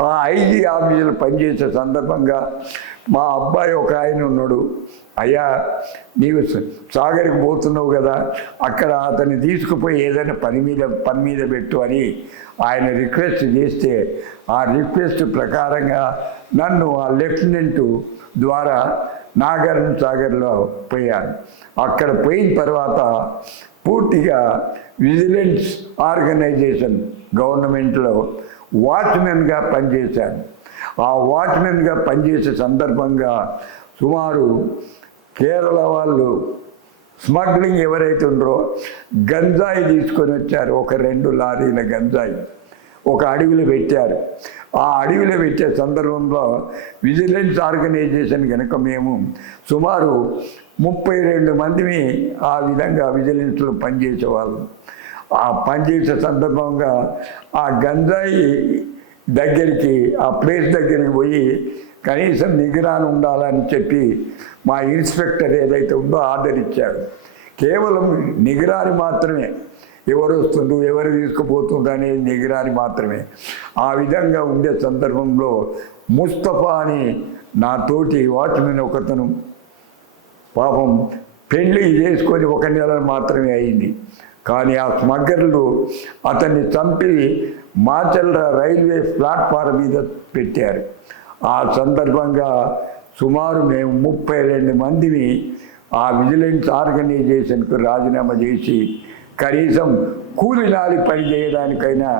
ఆ ఐజీ ఆఫీసులు పనిచేసే సందర్భంగా మా అబ్బాయి ఒక ఆయన ఉన్నాడు. అయ్యా నీవు సాగర్కి పోతున్నావు కదా అక్కడ అతన్ని తీసుకుపోయి ఏదైనా పని మీద పని మీద పెట్టు అని ఆయన రిక్వెస్ట్ చేస్తే ఆ రిక్వెస్ట్ ప్రకారంగా నన్ను ఆ లెఫ్టినెంట్ ద్వారా నాగార్జున సాగర్లో పోయాను అక్కడ పోయిన తర్వాత పూర్తిగా విజిలెన్స్ ఆర్గనైజేషన్ గవర్నమెంట్లో వాచ్మెన్గా పనిచేశాను. ఆ వాచ్మెన్గా పనిచేసే సందర్భంగా సుమారు కేరళ వాళ్ళు స్మగ్లింగ్ ఎవరైతే ఉండ్రో గంజాయి తీసుకొని వచ్చారు. ఒక రెండు లారీల గంజాయి ఒక అడవిలో పెట్టారు. ఆ అడవిలో పెట్టే సందర్భంలో విజిలెన్స్ ఆర్గనైజేషన్ కనుక మేము సుమారు ముప్పై రెండు మందిని ఆ విధంగా విజిలెన్స్లో పనిచేసేవాళ్ళం. ఆ పనిచేసే సందర్భంగా ఆ గంజాయి దగ్గరికి ఆ ప్లేస్ దగ్గరికి పోయి కనీసం నిగరాని ఉండాలని చెప్పి మా ఇన్స్పెక్టర్ ఏదైతే ఉందో ఆర్డర్ ఇచ్చాడు కేవలం నిగరాని మాత్రమే. ఎవరు వస్తుండ్రు ఎవరు తీసుకుపోతుండ్రు అనేది నిగరాని మాత్రమే. ఆ విధంగా ఉండే సందర్భంలో ముస్తఫా అని నా తోటి వాచ్మెన్ ఒకతను పాపం పెళ్ళి చేసుకొని ఒక నెల మాత్రమే అయింది. కానీ ఆ స్మగ్గర్లు అతన్ని చంపి మాచల్ర రైల్వే ప్లాట్ఫారం మీద పెట్టారు. ఆ సందర్భంగా సుమారు మేము ముప్పై రెండు మందిని ఆ విజిలెన్స్ ఆర్గనైజేషన్కు రాజీనామా చేసి కనీసం కూలినాలి పని చేయడానికైనా